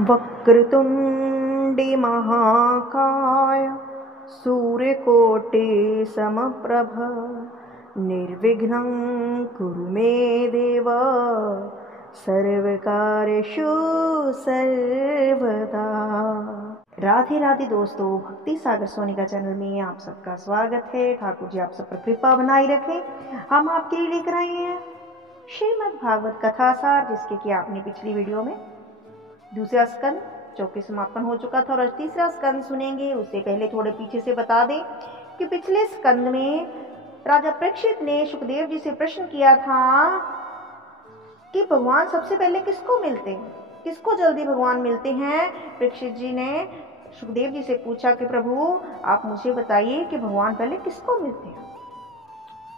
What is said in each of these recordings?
वक्रतुण्डी महाकाय सूर्यकोटि समप्रभ निर्विघ्नं कुरु मे देव सर्वकार्येषु सर्वदा। राधे राधे दोस्तों, भक्ति सागर सोनिका चैनल में आप सबका स्वागत है। ठाकुर जी आप सब पर कृपा बनाई रखें। हम आपके लिए लेकर आए हैं श्रीमद् भागवत कथा सार, जिसके कि आपने पिछली वीडियो में दूसरा स्कंद जो कि समापन हो चुका था और आज तीसरा स्कंद सुनेंगे। उससे पहले थोड़े पीछे से बता दें कि पिछले स्कंद में राजा परीक्षित ने सुखदेव जी से प्रश्न किया था कि भगवान सबसे पहले किसको मिलते हैं, किसको जल्दी भगवान मिलते हैं। परीक्षित जी ने सुखदेव जी से पूछा कि प्रभु आप मुझे बताइए कि भगवान पहले किसको मिलते हैं।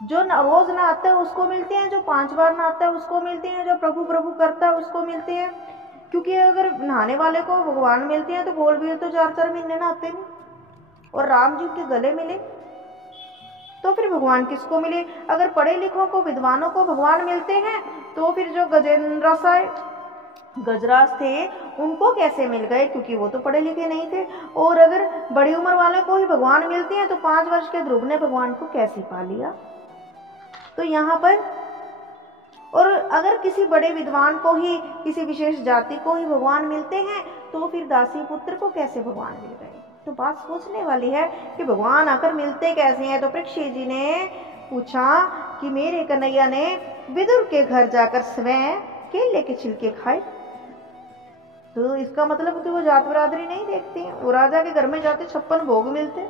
जो रोज नहाता है उसको मिलते हैं, जो 5 बार नहाता है उसको मिलते हैं, जो प्रभु प्रभु करता है उसको मिलते हैं। क्योंकि अगर नहाने वाले को भगवान मिलते हैं तो बोल भी तो 4-4 महीने नहाते नहीं, और राम जी के गले मिले तो फिर भगवान किसको मिले। अगर पढ़े लिखों को, विद्वानों को भगवान मिलते हैं तो फिर जो गजराज थे उनको कैसे मिल गए, क्योंकि वो तो पढ़े लिखे नहीं थे। और अगर बड़ी उम्र वाले को ही भगवान मिलते हैं तो 5 वर्ष के ध्रुव ने भगवान को कैसे पा लिया। तो यहाँ पर, और अगर किसी बड़े विद्वान को ही, किसी विशेष जाति को ही भगवान मिलते हैं तो फिर दासी पुत्र को कैसे भगवान मिल गए। तो बात सोचने वाली है कि भगवान आकर मिलते कैसे हैं। तो परीक्षित जी ने पूछा कि मेरे कन्हैया ने विदुर के घर जाकर स्वयं केले के छिलके खाए। तो इसका मतलब कि वो जात बरादरी नहीं देखते हैं, वो राजा के घर में जाते 56 भोग मिलते।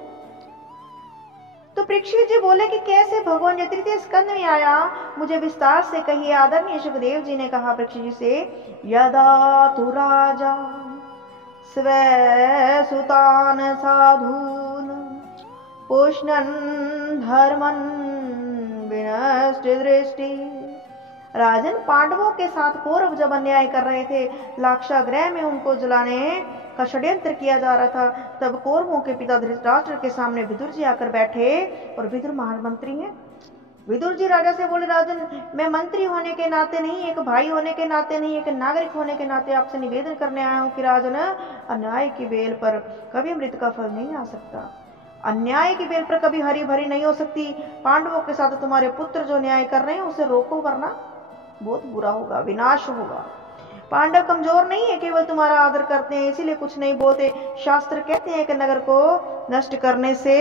तो परीक्षित जी बोले कि कैसे भगवान ये तृतीय स्कंद में आया, मुझे विस्तार से कहिए। आदरणीय सुखदेव जी ने कहा परीक्षित जी से, यदा तु राजा स्वे सुतान साधून पोषणन धर्मन विनष्ट दृष्टि। राजन पांडवों के साथ कौरव जब अन्याय कर रहे थे, लाक्षागृह में उनको जलाने का षड्यंत्र किया जा रहा था, तब कौरवों के पिता धृतराष्ट्र के सामने विदुर जी आकर बैठे, और विदुर महामंत्री हैं। विदुर जी राजा से बोले, राजन मैं मंत्री होने के नाते नहीं, एक भाई होने के नाते नहीं, एक नागरिक होने के नाते आपसे निवेदन करने आया हूँ कि राजन अन्याय की बेल पर कभी अमृत का फल नहीं आ सकता, अन्याय की बेल पर कभी हरी भरी नहीं हो सकती। पांडवों के साथ तुम्हारे पुत्र जो न्याय कर रहे हैं उसे रोको, वरना बहुत बुरा होगा, विनाश होगा। पांडव कमजोर नहीं है, केवल तुम्हारा आदर करते हैं, इसीलिए कुछ नहीं बोलते। शास्त्र कहते हैं कि नगर को नष्ट करने से,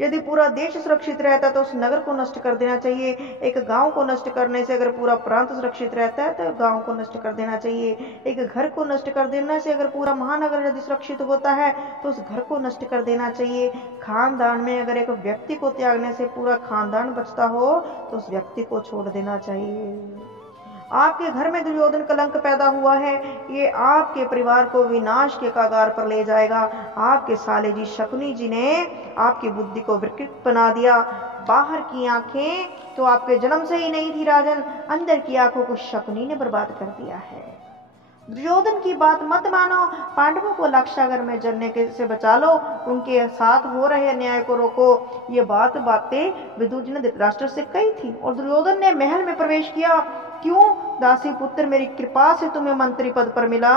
यदि पूरा देश सुरक्षित रहता है तो उस नगर को नष्ट कर देना चाहिए। एक गांव को नष्ट करने से अगर पूरा प्रांत सुरक्षित रहता है तो गांव को नष्ट कर देना चाहिए। एक घर को नष्ट कर देने से अगर पूरा महानगर यदि सुरक्षित होता है तो उस घर को नष्ट कर देना चाहिए। खानदान में अगर एक व्यक्ति को त्यागने से पूरा खानदान बचता हो तो उस व्यक्ति को छोड़ देना चाहिए। आपके घर में दुर्योधन कलंक पैदा हुआ है, ये आपके परिवार को विनाश के कगार पर ले जाएगा। आपके साले जी शकुनी जी ने आपकी बुद्धि को विकृत बना दिया। बाहर की आंखें तो आपके जन्म से ही नहीं थी राजन, अंदर की आंखों को शकुनी ने बर्बाद कर दिया है। दुर्योधन की बात मत मानो, पांडवों को लाक्षागृह में जलने के से बचा लो, उनके साथ हो रहे अन्याय को रोको। ये बातें विदुर जी ने धृतराष्ट्र से कही थी। और दुर्योधन ने महल में प्रवेश किया। क्यों दासी पुत्र, मेरी कृपा से तुम्हें मंत्री पद पर मिला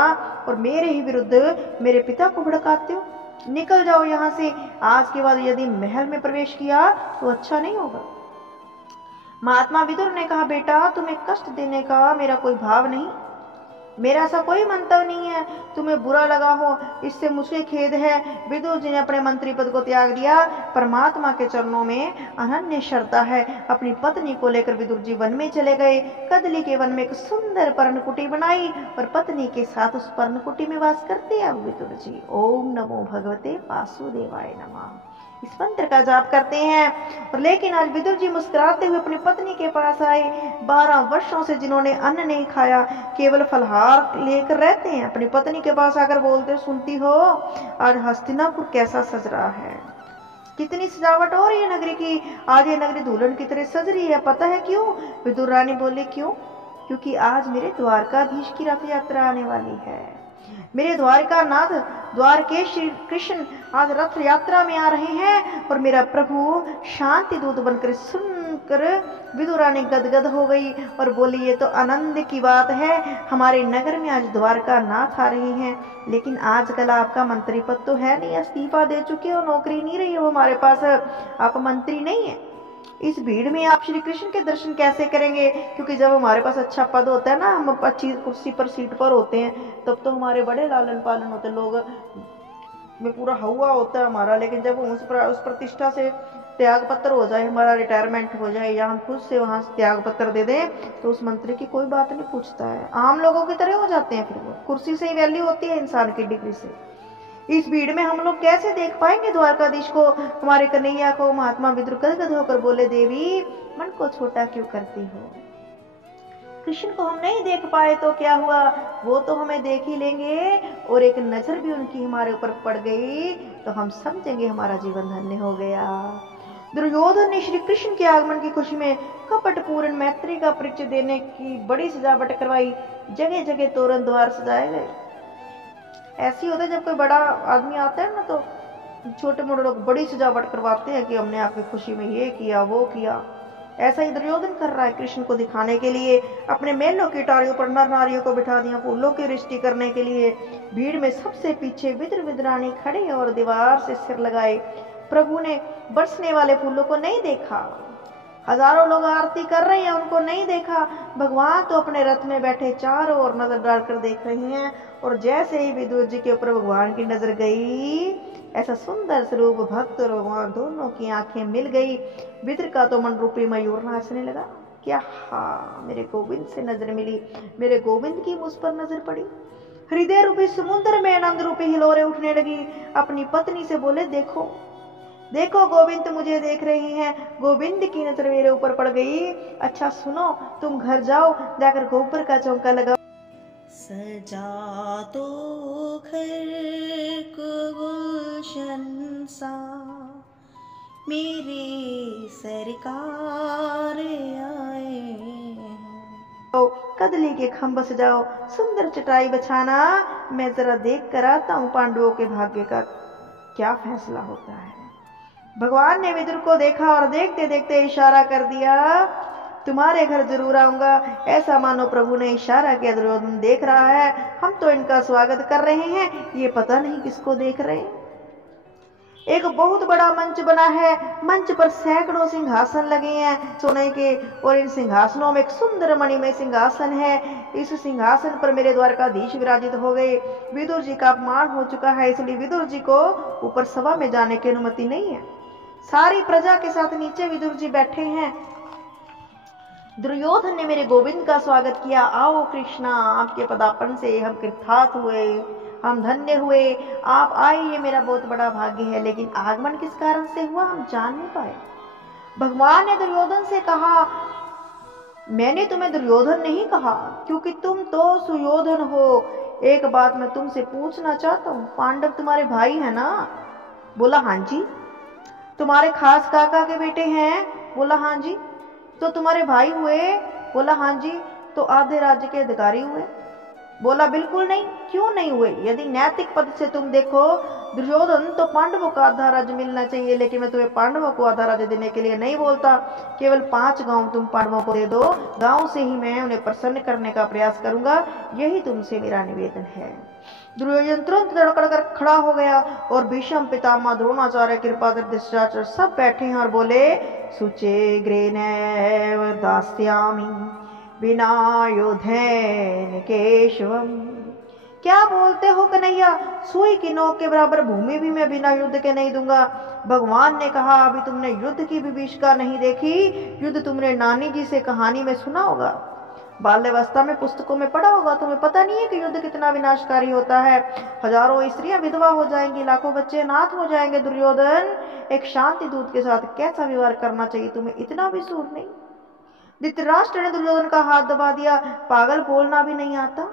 और मेरे ही विरुद्ध मेरे पिता को भड़काते हो। निकल जाओ यहाँ से। आज के बाद यदि महल में प्रवेश किया तो अच्छा नहीं होगा। महात्मा विदुर ने कहा, बेटा तुम्हें कष्ट देने का मेरा कोई भाव नहीं, मेरा ऐसा कोई मंतव्य नहीं है। तुम्हें बुरा लगा हो इससे मुझे खेद है। विदुर जी ने अपने मंत्री पद को त्याग दिया। परमात्मा के चरणों में अनन्य श्रद्धा है। अपनी पत्नी को लेकर विदुर जी वन में चले गए। कदली के वन में एक सुंदर पर्णकुटी बनाई और पत्नी के साथ उस पर्णकुटी में वास करते हैं विदुर जी। ओम नमो भगवते वासुदेवाय नमः इस मंत्र का जाप करते हैं। और लेकिन आज विदुर जी मुस्कुराते हुए अपनी पत्नी के पास आए। 12 वर्षों से जिन्होंने अन्न नहीं खाया, केवल फलहार लेकर रहते हैं, अपनी पत्नी के पास आकर बोलते, सुनती हो आज हस्तिनापुर कैसा सज रहा है, कितनी सजावट हो रही है नगरी की, आज ये नगरी दुल्हन की तरह सज रही है। पता है क्यों? विदुर रानी बोले, क्यों? क्योंकि आज मेरे द्वारकाधीश की रथ यात्रा आने वाली है। मेरे द्वारिका नाथ द्वारकेश श्री कृष्ण आज रथ यात्रा में आ रहे हैं और मेरा प्रभु शांति दूत बनकर सुनकर विदुरानी गदगद हो गई और बोली, ये तो आनंद की बात है, हमारे नगर में आज द्वारका नाथ आ रहे हैं। लेकिन आजकल आपका मंत्री पद तो है नहीं, इस्तीफा दे चुके हो, नौकरी नहीं रही हो हमारे पास, आप मंत्री नहीं है। इस भीड़ में आप श्री कृष्ण के दर्शन कैसे करेंगे? क्योंकि जब हमारे पास अच्छा पद होता है ना, हम अच्छी कुर्सी पर सीट पर होते हैं, तब तो हमारे बड़े लालन पालन होते हैं, लोग में पूरा हुआ होता है हमारा। लेकिन जब उस प्रतिष्ठा से त्याग पत्र हो जाए, हमारा रिटायरमेंट हो जाए या हम खुद से वहां से त्याग पत्र दे दें, तो उस मंत्री की कोई बात नहीं पूछता है, आम लोगों की तरह हो जाते हैं। फिर वो कुर्सी से ही वैल्यू होती है इंसान की, डिग्री से। इस भीड़ में हम लोग कैसे देख पाएंगे द्वारकाधीश को, हमारे कन्हैया को? महात्मा विदुर गदगद होकर बोले, देवी मन को छोटा क्यों करती हो? कृष्ण को हम नहीं देख पाए तो क्या हुआ, वो तो हमें देख ही लेंगे, और एक नजर भी उनकी हमारे ऊपर पड़ गई तो हम समझेंगे हमारा जीवन धन्य हो गया। दुर्योधन ने श्री कृष्ण के आगमन की खुशी में कपटपूर्ण मैत्री का परिचय देने की बड़ी सजावट करवाई, जगह जगह तोरण द्वार सजाए गए। ऐसी होता है जब कोई बड़ा आदमी आता है ना, तो छोटे मोटे लोग बड़ी सजावट करवाते हैं कि हमने आपकी खुशी में ये किया वो किया। ऐसा ही दुर्योधन कर रहा है, कृष्ण को दिखाने के लिए अपने मेलों की टारियों पर नर नारियों को बिठा दिया, फूलों की वृष्टि करने के लिए। भीड़ में सबसे पीछे विद्र विद्रानी खड़े और दीवार से सिर लगाए। प्रभु ने बरसने वाले फूलों को नहीं देखा, हजारों लोग आरती कर रहे हैं, उनको नहीं देखा। भगवान तो अपने रथ में बैठे चारों ओर नजर डालकर देख रहे हैं, और जैसे ही विदुर जी के ऊपर भगवान की नजर गई, ऐसा सुंदर स्वरूप भक्त और भगवान दोनों की आंखें मिल गई। विद्र का तो मन रूपी मयूर नाचने लगा, क्या हाँ मेरे गोविंद से नजर मिली, मेरे गोविंद की मुझ पर नजर पड़ी। हृदय रूपी समुद्र में आनंद रूपी हिलोरे उठने लगी। अपनी पत्नी से बोले, देखो देखो गोविंद मुझे देख रही हैं। गोविंद की नजर मेरे ऊपर पड़ गई। अच्छा सुनो, तुम घर जाओ, जाकर गोबर का चौका लगाओ। सजा तो घर को गुलशन सा, मेरे सरकार आए हैं। कदली के खंभ सजाओ, सुंदर चटाई बछाना, मैं जरा देख कर आता हूँ पांडवों के भाग्य का क्या फैसला होता है। भगवान ने विदुर को देखा और देखते देखते इशारा कर दिया, तुम्हारे घर जरूर आऊंगा। ऐसा मानो प्रभु ने इशारा किया। दुर्योधन देख रहा है, हम तो इनका स्वागत कर रहे हैं, ये पता नहीं किसको देख रहे हैं। एक बहुत बड़ा मंच बना है, मंच पर सैकड़ों सिंहासन लगे हैं सोने के, और इन सिंहासनों में एक सुंदर मणिमय सिंहासन है। इस सिंहासन पर मेरे द्वारकाधीश विराजित हो गए। विदुर जी का अपमान हो चुका है, इसलिए विदुर जी को ऊपर सभा में जाने की अनुमति नहीं है। सारी प्रजा के साथ नीचे विदुर जी बैठे हैं। दुर्योधन ने मेरे गोविंद का स्वागत किया। आओ कृष्णा, आपके पदार्पण से हम कृतार्थ हुए, हम धन्य हुए, आप आए, ये मेरा बहुत बड़ा भाग्य है। लेकिन आगमन किस कारण से हुआ हम जान नहीं पाए। भगवान ने दुर्योधन से कहा, मैंने तुम्हें दुर्योधन नहीं कहा, क्योंकि तुम तो सुयोधन हो। एक बात मैं तुमसे पूछना चाहता हूँ, पांडव तुम्हारे भाई है ना? बोला हाँ जी। तुम्हारे खास काका के बेटे हैं? बोला हाँ जी। तो तुम्हारे भाई हुए? बोला हाँ जी। तो आधे राज्य के अधिकारी हुए? बोला बिल्कुल नहीं। क्यों नहीं हुए? यदि नैतिक पद से तुम देखो दुर्योधन, तो पांडवों का आधा राज्य मिलना चाहिए, लेकिन मैं तुम्हें पांडवों को आधा राज्य देने के लिए नहीं बोलता। केवल 5 गांव तुम पांडवों को दे दो, गांव से ही मैं उन्हें प्रसन्न करने का प्रयास करूंगा, यही तुमसे मेरा निवेदन है। दुर्योधन तुरंत धड़कड़ कर खड़ा हो गया, और भीष्म, पितामह, द्रोणाचार्य, कृपाचार्य, धृतराष्ट्र सब बैठे हैं और बोले, सुचे ग्रेनैव दास्यामि बिना युद्धेन केशवम। क्या बोलते हो कन्हैया, सुई की नोक के बराबर भूमि भी मैं बिना युद्ध के नहीं दूंगा। भगवान ने कहा, अभी तुमने युद्ध की विभीषिका नहीं देखी, युद्ध तुमने नानी जी से कहानी में सुना होगा, बाल्यावस्था में पुस्तकों में पढ़ा होगा। तुम्हें पता नहीं है कि युद्ध कितना विनाशकारी होता है। हजारों स्त्रियां विधवा हो जाएंगी, लाखों बच्चे अनाथ हो जाएंगे। दुर्योधन, एक शांति दूत के साथ कैसा व्यवहार करना चाहिए, तुम्हें इतना भी सूर नहीं? धृतराष्ट्र ने दुर्योधन का हाथ दबा दिया। पागल बोलना भी नहीं आता?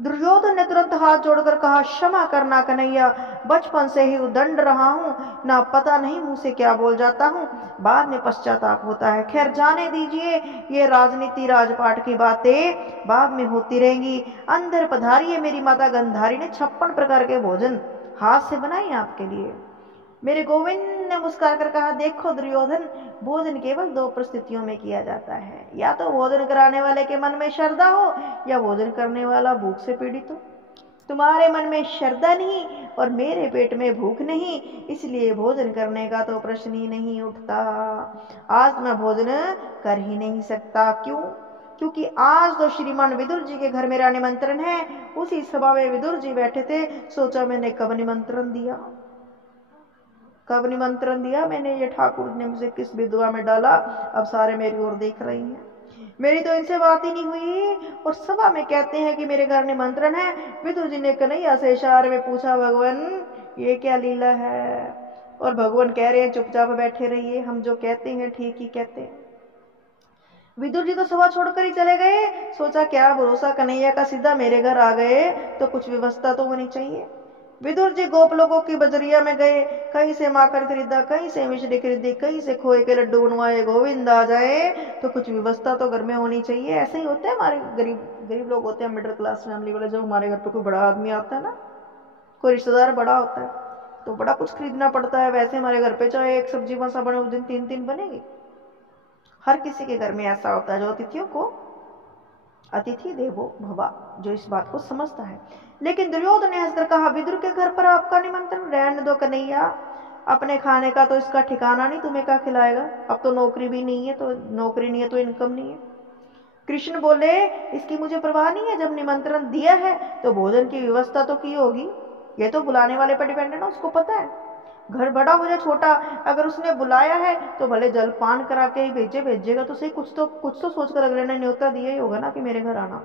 दुर्योधन ने तुरंत हाथ जोड़कर कहा, क्षमा करना कन्हैया, बचपन से ही उदंड रहा हूं, ना पता नहीं मुंह से क्या बोल जाता हूं, बाद में पश्चाताप होता है। खैर जाने दीजिए, ये राजनीति राजपाट की बातें बाद में होती रहेंगी। अंदर पधारिए। मेरी माता गंधारी ने 56 प्रकार के भोजन हाथ से बनाए आपके लिए। मेरे गोविंद ने मुस्कुरा कर कहा, देखो दुर्योधन, भोजन केवल 2 परिस्थितियों में किया जाता है, या तो भोजन कराने वाले के मन में श्रद्धा हो, या भोजन करने वाला भूख से पीड़ित हो। तुम्हारे मन में श्रद्धा नहीं और मेरे पेट में भूख नहीं, इसलिए भोजन करने का तो प्रश्न ही नहीं उठता। आज मैं भोजन कर ही नहीं सकता। क्यों? क्योंकि आज तो श्रीमान विदुर जी के घर मेरा निमंत्रण है। उसी सभा में विदुर जी बैठे थे। सोचा मैंने कब निमंत्रण दिया, कब निमंत्रण दिया मैंने, ये ठाकुर ने मुझे किस विधवा में डाला। अब सारे मेरी ओर देख रही हैं, मेरी तो इनसे बात ही नहीं हुई और सभा में कहते हैं कि मेरे घर निमंत्रण है। विदुर जी ने कन्हैया से इशारे में पूछा, भगवान ये क्या लीला है? और भगवान कह रहे हैं चुपचाप बैठे रहिए, हम जो कहते हैं ठीक ही कहते हैं। विदुर जी तो सभा छोड़कर ही चले गए। सोचा क्या भरोसा कन्हैया का, सीधा मेरे घर आ गए तो कुछ व्यवस्था तो होनी चाहिए। विदुर जी गोप लोगों की बजरिया में गए, कहीं से माखन खरीदा, कहीं से मिश्री खरीदी, कहीं से खोए के लड्डू बनवाए। गोविंद आ जाए तो कुछ व्यवस्था तो घर में होनी चाहिए। ऐसे ही होते हैं हमारे गरीब लोग होते हैं, मिडिल क्लास फैमिली वाले। जब हमारे घर पे कोई बड़ा आदमी आता है ना, कोई रिश्तेदार बड़ा होता है, तो बड़ा कुछ खरीदना पड़ता है। वैसे हमारे घर पे चाहे एक सब्जी मसा बने, उस दिन 3 बनेगी। हर किसी के घर में ऐसा होता है जो अतिथियों को अतिथि देवो भवा, जो इस बात को समझता है। लेकिन दुर्योधन ने हंसकर कहा, विदुर के घर पर आपका निमंत्रण, रहने दो कन्हैया, अपने खाने का तो इसका ठिकाना नहीं, तुम्हें क्या खिलाएगा? अब तो नौकरी भी नहीं है, तो नौकरी नहीं है तो इनकम नहीं है। कृष्ण बोले, इसकी मुझे परवाह नहीं है, जब निमंत्रण दिया है तो भोजन की व्यवस्था तो की होगी। ये तो बुलाने वाले पर डिपेंड है ना, उसको पता है। घर बड़ा हो या छोटा, अगर उसने बुलाया है तो भले जलपान करा के ही भेजेगा तो सही, कुछ तो सोचकर अगले ने न्योता दिया ही होगा ना कि मेरे घर आना।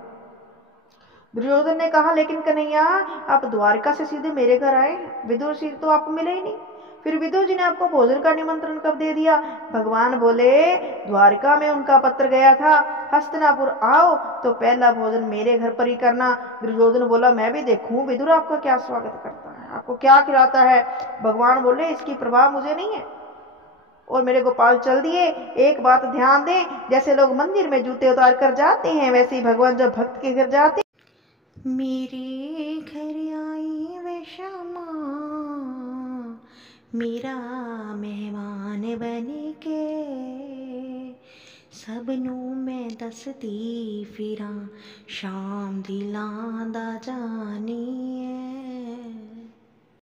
दुर्योधन ने कहा, लेकिन कन्हैया आप द्वारका से सीधे मेरे घर आए, विदुर जी तो आप मिले ही नहीं, फिर विदुर जी ने आपको भोजन का निमंत्रण कब दे दिया? भगवान बोले, द्वारका में उनका पत्र गया था, हस्तिनापुर आओ तो पहला भोजन मेरे घर पर ही करना। दुर्योधन बोला, मैं भी देखूं विदुर आपका क्या स्वागत करता है, आपको क्या खिलाता है। भगवान बोले, इसकी परवाह मुझे नहीं है। और मेरे गोपाल चल दिए। एक बात ध्यान दें, जैसे लोग मंदिर में जूते उतार कर जाते हैं, वैसे ही भगवान जब भक्त के घर जाते, मेरे घर आई वे श्यामा, मेरा मेहमान बने के, सबनू मैं दसती फिरा, शाम दिलांदा जानिए।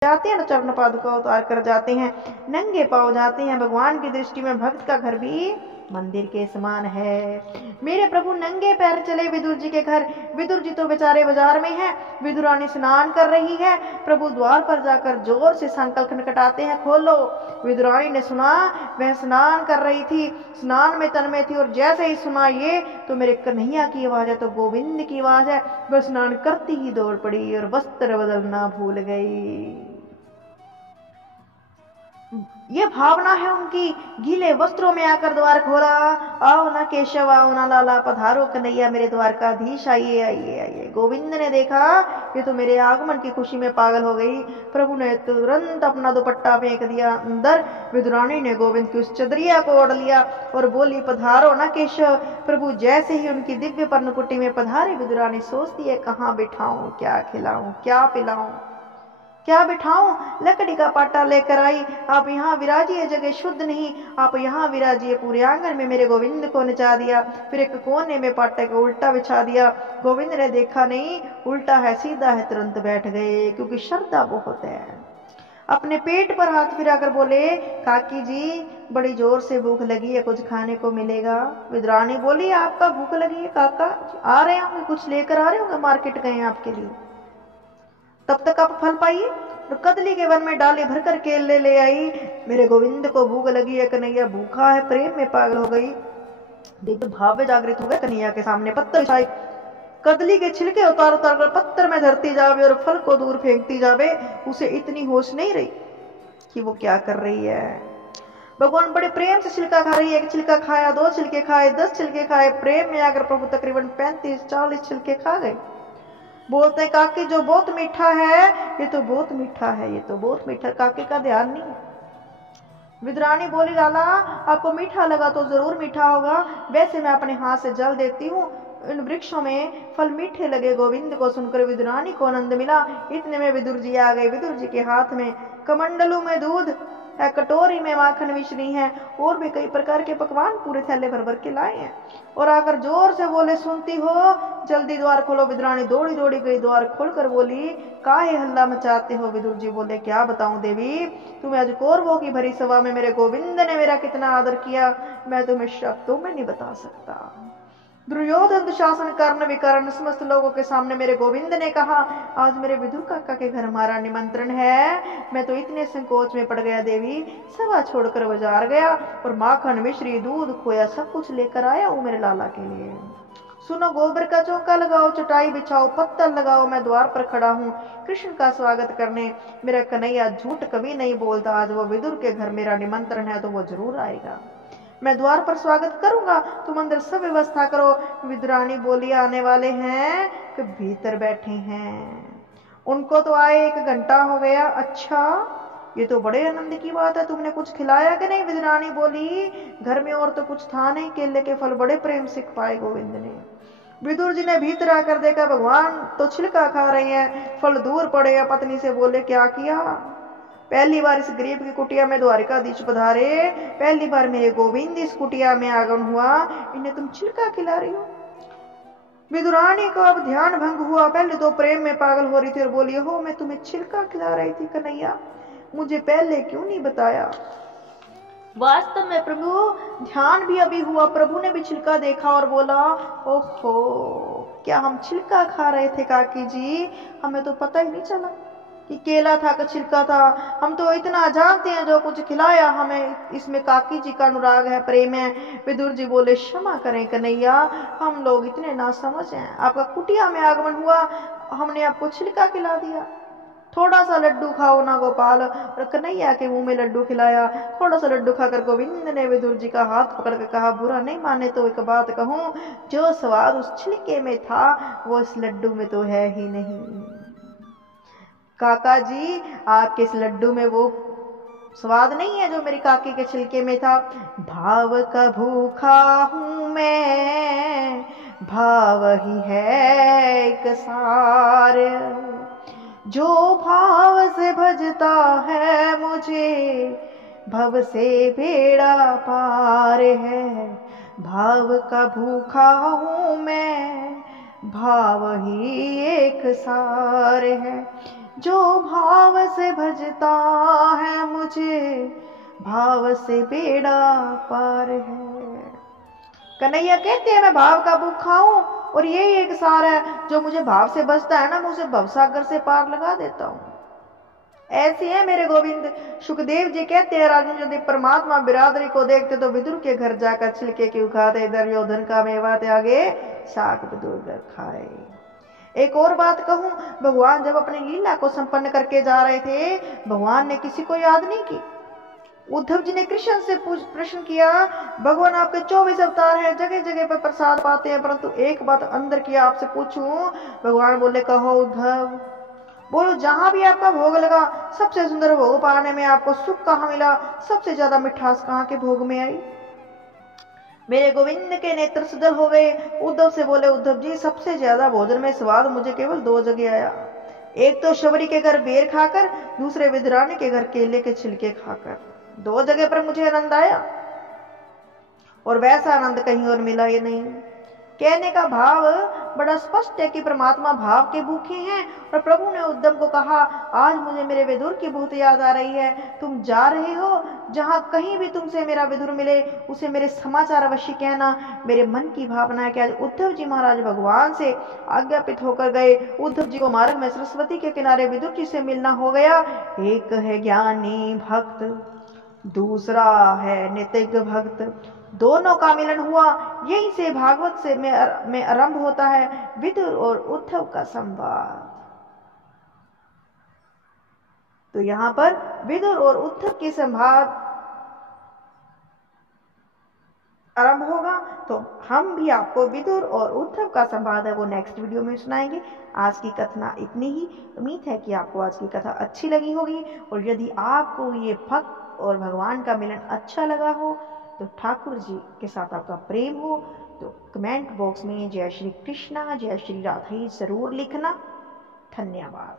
जाते हैं, चरण पादुका उतार कर जाते हैं, नंगे पांव जाते हैं। भगवान की दृष्टि में भक्त का घर भी मंदिर के समान है। मेरे प्रभु नंगे पैर चले विदुर जी के घर। विदुर जी तो बेचारे बाजार में हैं। विदुरानी स्नान कर रही है। प्रभु द्वार पर जाकर जोर से संकल्प खटखटाते हैं, खोलो। विदुरानी ने सुना, वह स्नान कर रही थी, स्नान में तन्मय थी, और जैसे ही सुना ये तो मेरे कन्हैया की आवाज है, तो गोविंद की आवाज है। वह स्नान करती ही दौड़ पड़ी और वस्त्र बदलना भूल गई। ये भावना है उनकी। गीले वस्त्रों में आकर द्वार खोला, आओ ना केशव, आओ ना लाला, पधारो कन्हैया मेरे द्वारकाधीश, आइए आइए आइए। गोविंद ने देखा ये तो मेरे आगमन की खुशी में पागल हो गई। प्रभु ने तुरंत अपना दुपट्टा फेंक दिया अंदर। विदुरानी ने गोविंद की उस चदरिया को ओढ़ लिया और बोली, पधारो ना केशव। प्रभु जैसे ही उनकी दिव्य पर्णकुटी में पधारे, विदुरानी सोचती है, कहाँ बिठाऊं, क्या खिलाऊं, क्या पिलाऊं, क्या बिठाऊं। लकड़ी का पाटा लेकर आई, आप यहाँ विराजिए, जगह शुद्ध नहीं, आप यहाँ विराजिए। पूरे आंगन में मेरे गोविंद को नचा दिया। फिर एक कोने में पाटे को उल्टा बिछा दिया। गोविंद ने देखा नहीं उल्टा है सीधा है, तुरंत बैठ गए, क्योंकि श्रद्धा बहुत है। अपने पेट पर हाथ फिराकर बोले, काकी जी बड़ी जोर से भूख लगी है, कुछ खाने को मिलेगा? विदुरानी बोली, आपका भूख लगी है काका, आ रहे होंगे, कुछ लेकर आ रहे होंगे, मार्केट गए हैं आपके लिए, तब तक आप फल पाइए। और कदली के वन में डाली भरकर केले ले आई। मेरे गोविंद को भूख लगी है, कन्हैया भूखा है, प्रेम में पागल हो गई। दिव्य भाव में जागृत हो गए। कन्हैया के सामने पत्थर बिछाई, कदली के छिलके उतार उतार कर पत्थर में धरती जावे और फल को दूर फेंकती जावे। उसे इतनी होश नहीं रही कि वो क्या कर रही है। भगवान बड़े प्रेम से छिलका खा रही है। एक छिलका खाया, 2 छिलके खाए, 10 छिलके खाए। प्रेम में आकर प्रभु तकरीबन 35-40 छिलके खा गए। बोलते हैं काकी जो बहुत मीठा है, ये तो बहुत मीठा है, ये तो बहुत मीठा। काके का ध्यान नहीं है। विद्राणी बोली लाला आपको मीठा लगा तो जरूर मीठा होगा, वैसे मैं अपने हाथ से जल देती हूँ, इन वृक्षों में फल मीठे लगे। गोविंद को सुनकर विद्राणी को आनंद मिला। इतने में विदुर जी आ गए। विदुर जी के हाथ में कमंडलू में दूध है, कटोरी में माखन मिश्री है, और भी कई प्रकार के पकवान पूरे थैले भर भर के लाए हैं। और आकर जोर से बोले सुनती हो, जल्दी द्वार खोलो। विद्राणी दौड़ी दौड़ी गई, द्वार खोलकर बोली काहे हल्ला मचाते हो। विदुर जी बोले क्या बताऊं देवी, तुम्हें आज कौरवों की भरी सभा में मेरे गोविंद ने मेरा कितना आदर किया, मैं तुम्हें शब्दों में नहीं बता सकता। दुर्योधन दुशासन कर्ण विकर्ण समस्त लोगों के सामने मेरे गोविंद ने कहा आज मेरे विदुर काका के घर हमारा निमंत्रण है। मैं तो इतने संकोच में पड़ गया देवी, सभा छोड़कर बाजार गया और माखन मिश्री दूध खोया सब कुछ लेकर आया हूं मेरे लाला के लिए। सुनो गोबर का चौका लगाओ, चटाई बिछाओ, पत्तल लगाओ, मैं द्वार पर खड़ा हूँ कृष्ण का स्वागत करने। मेरा कन्हैया झूठ कभी नहीं बोलता, आज वो विदुर के घर मेरा निमंत्रण है तो वो जरूर आएगा। मैं द्वार पर स्वागत करूंगा, तुम अंदर सब व्यवस्था करो। विद्राणी बोली आने वाले हैं कि भीतर बैठे हैं, उनको तो आए 1 घंटा हो गया। अच्छा ये तो बड़े आनंद की बात है, तुमने कुछ खिलाया कि नहीं। विद्राणी बोली घर में और तो कुछ था नहीं, केले के फल बड़े प्रेम से पाए गोविंद ने। विदुर जी ने भीतर आकर देखा भगवान तो छिलका खा रहे हैं, फल दूर पड़े। पत्नी से बोले क्या किया, पहली बार इस गरीब की कुटिया में द्वारिकाधीश पधारे, पहली बार मेरे गोविंद इस कुटिया में आगमन हुआ, इन्हें तुम छिलका खिला रही हो। विदुरानी को अब ध्यान भंग हुआ, पहले तो प्रेम में पागल हो रही थी और बोली हो मैं तुम्हें छिलका खिला रही थी कन्हैया, मुझे पहले क्यों नहीं बताया। वास्तव में प्रभु ध्यान भी अभी हुआ, प्रभु ने भी छिलका देखा और बोला ओहो क्या हम छिलका खा रहे थे काकी जी, हमें तो पता ही नहीं चला कि केला था कि छिलका था। हम तो इतना जानते हैं जो कुछ खिलाया हमें, इसमें काकी जी का अनुराग है, प्रेम है। विदुर जी बोले क्षमा करें कन्हैया, हम लोग इतने नासमझ हैं, आपका कुटिया में आगमन हुआ, हमने आपको छिलका खिला दिया। थोड़ा सा लड्डू खाओ ना गोपाल, और कन्हैया के मुंह में लड्डू खिलाया। थोड़ा सा लड्डू खाकर गोविंद ने विदुर जी का हाथ पकड़ कर कहा बुरा नहीं माने तो एक बात कहूं, जो स्वाद उस छिलके में था वो इस लड्डू में तो है ही नहीं। काका जी आपके इस लड्डू में वो स्वाद नहीं है जो मेरी काकी के छिलके में था। भाव का भूखा हूं मैं, भाव ही है एक सार, जो भाव से भजता है मुझे भव से बेड़ा पार है। भाव का भूखा हूं मैं, भाव ही एक सार है, जो भाव से भजता है मुझे भाव से बेड़ा पार है। कन्हैया कहते हैं मैं भाव का भूखा हूं और यही एक सार है, जो मुझे भाव से बचता है ना मैं उसे भवसागर से पार लगा देता हूं। ऐसे है मेरे गोविंद। सुखदेव जी कहते हैं राजन यदि परमात्मा बिरादरी को देखते तो विदुर के घर जाकर छिलके क्यों खाते, दुर्योधन का मेवा त्यागे साग विदुर खाए। एक और बात कहूं, भगवान जब अपनी लीला को संपन्न करके जा रहे थे भगवान ने किसी को याद नहीं की। उद्धव जी ने कृष्ण से प्रश्न किया भगवान आपके 24 अवतार हैं, जगह जगह पर प्रसाद पाते हैं, परंतु एक बात अंदर की आपसे पूछूं। भगवान बोले कहो उद्धव, बोलो जहां भी आपका भोग लगा सबसे सुंदर भोग पाने में आपको सुख कहां मिला, सबसे ज्यादा मिठास कहां के भोग में आई। मेरे गोविंद के नेत्र सुदल हो गए। उद्धव से बोले उद्धव जी सबसे ज्यादा भोजन में स्वाद मुझे केवल 2 जगह आया, एक तो शबरी के घर बेर खाकर, दूसरे विद्राणी के घर केले के छिलके खाकर। 2 जगह पर मुझे आनंद आया और वैसा आनंद कहीं और मिला ही नहीं। कहने का भाव बड़ा स्पष्ट है कि परमात्मा भाव के भूखे हैं। और प्रभु ने उद्धव को कहा आज मुझे मेरे विदुर की बहुत याद आ रही है, तुम जा रहे हो जहां कहीं भी तुमसे मेरा विदुर मिले उसे मेरे समाचार अवश्य कहना। मेरे मन की भावना है कि आज उद्धव जी महाराज भगवान से आज्ञापित होकर गए। उद्धव जी को मार्ग में सरस्वती के किनारे विदुर जी से मिलना हो गया। एक है ज्ञानी भक्त, दूसरा है नितिज्ञ भक्त, दोनों का मिलन हुआ। यहीं से भागवत से में आरंभ होता है विदुर और उद्धव का संवाद। तो यहां पर विदुर और उद्धव के संवाद आरंभ होगा, तो हम भी आपको विदुर और उद्धव का संवाद है वो नेक्स्ट वीडियो में सुनाएंगे। आज की कथा इतनी ही। उम्मीद है कि आपको आज की कथा अच्छी लगी होगी, और यदि आपको ये भक्त और भगवान का मिलन अच्छा लगा हो, तो ठाकुर जी के साथ आपका प्रेम हो, तो कमेंट बॉक्स में जय श्री कृष्णा, जय श्री राधे जरूर लिखना। धन्यवाद।